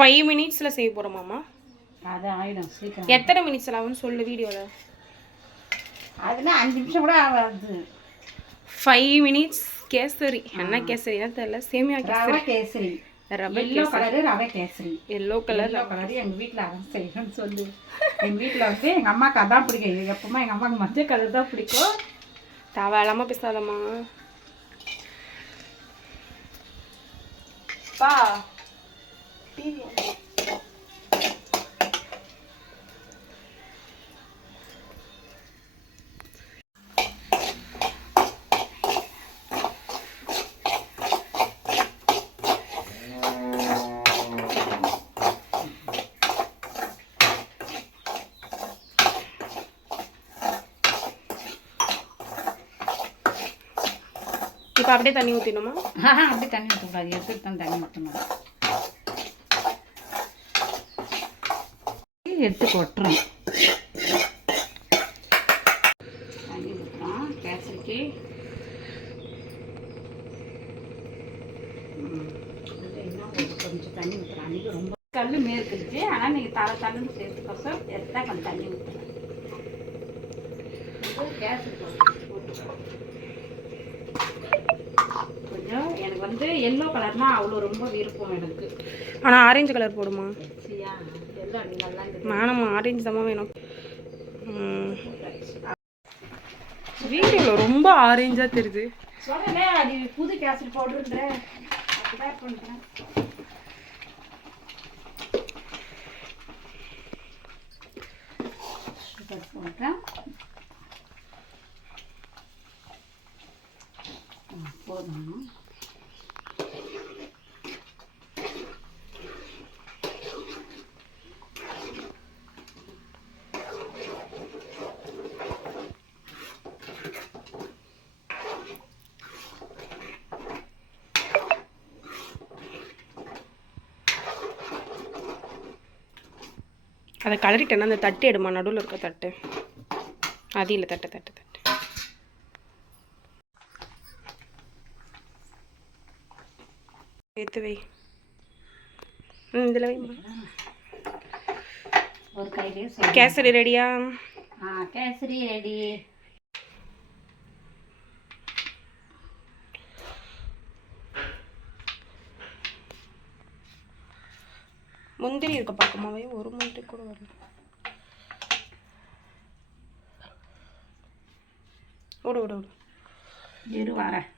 5 மினிட்ஸில் செய்ய போகிறோமாம்மா? அது ஆயிடும் சீக்கிரம். எத்தனை மினிட்ஸில் ஆகும்னு சொல்லு வீடியோவில். அதெல்லாம் 5 நிமிஷம் கூட ஆகாது. 5 மினிட்ஸ். கேசரி என்ன கேசரி தான் தெரியல. சேமியா ரவை கேசரி. ரவை எல்லோ கலரு ரவை கேசரி. எல்லோ கலர் எங்கள் வீட்டில் அதான் செய்யணும்னு சொல்லு. எங்கள் வீட்டில் வந்து எங்கள் அம்மாவுக்கு அதான் பிடிக்கும். எப்பவுமே எங்கள் அம்மாவுக்கு மஞ்சள் கலர் தான் பிடிக்கும். தேவையில்லாமல் பேசாதம்மா. பா டிவி இப்போ அப்படியே தண்ணி ஊற்றிடணுமா? அப்படியே தண்ணி ஊற்றக்கூடாது. எடுத்துட்டு தான் தண்ணி ஊற்றணும். எடுத்து கொட்டுறோம். தண்ணி ஊற்றுறோம் கேசரிக்கு. இன்னும் கொஞ்சம் தண்ணி ஊற்றுறோம். அன்றைக்கி ரொம்ப கல் மேற்குச்சு. ஆனால் நீங்கள் தள்ளுன்னு சேர்த்துக்கோசம் எடுத்தால் கொஞ்சம் தண்ணி ஊற்றுறோம். கேசரி போட்டுக்கிறோம். கொஞ்சம் எனக்கு வந்து எல்லோ கலர்னா அவ்வளோ ரொம்ப விருப்பம் எனக்கு. ஆனால் ஆரஞ்சு கலர் போடுமா? சரியா? எல்லோ நல்லா வேணாம்மா, ஆரஞ்சு தான் வேணும். வீடியோவில் ரொம்ப ஆரஞ்சாக தெரியுது. சொன்னேன் அது புது கேசரி பவுடருன்ற அப்படிதான் பண்ணுறேன். போட்டேன் போதும். அதை கலரிட்டேன்னா அந்த தட்டு எடுமா, நடுவில் இருக்க தட்டு. அது இல்லை, தட்டு தட்டு தட்டு எடுத்து வை. இதில் வைமா. ஒரு கையிலே கேசரி ரெடியா? கேசரி ரெடி. முந்திரி இருக்க பக்கமாவே ஒரு முந்திரி கூட வரல. ஓடு ஓடு ஓடு. இரு வரேன்.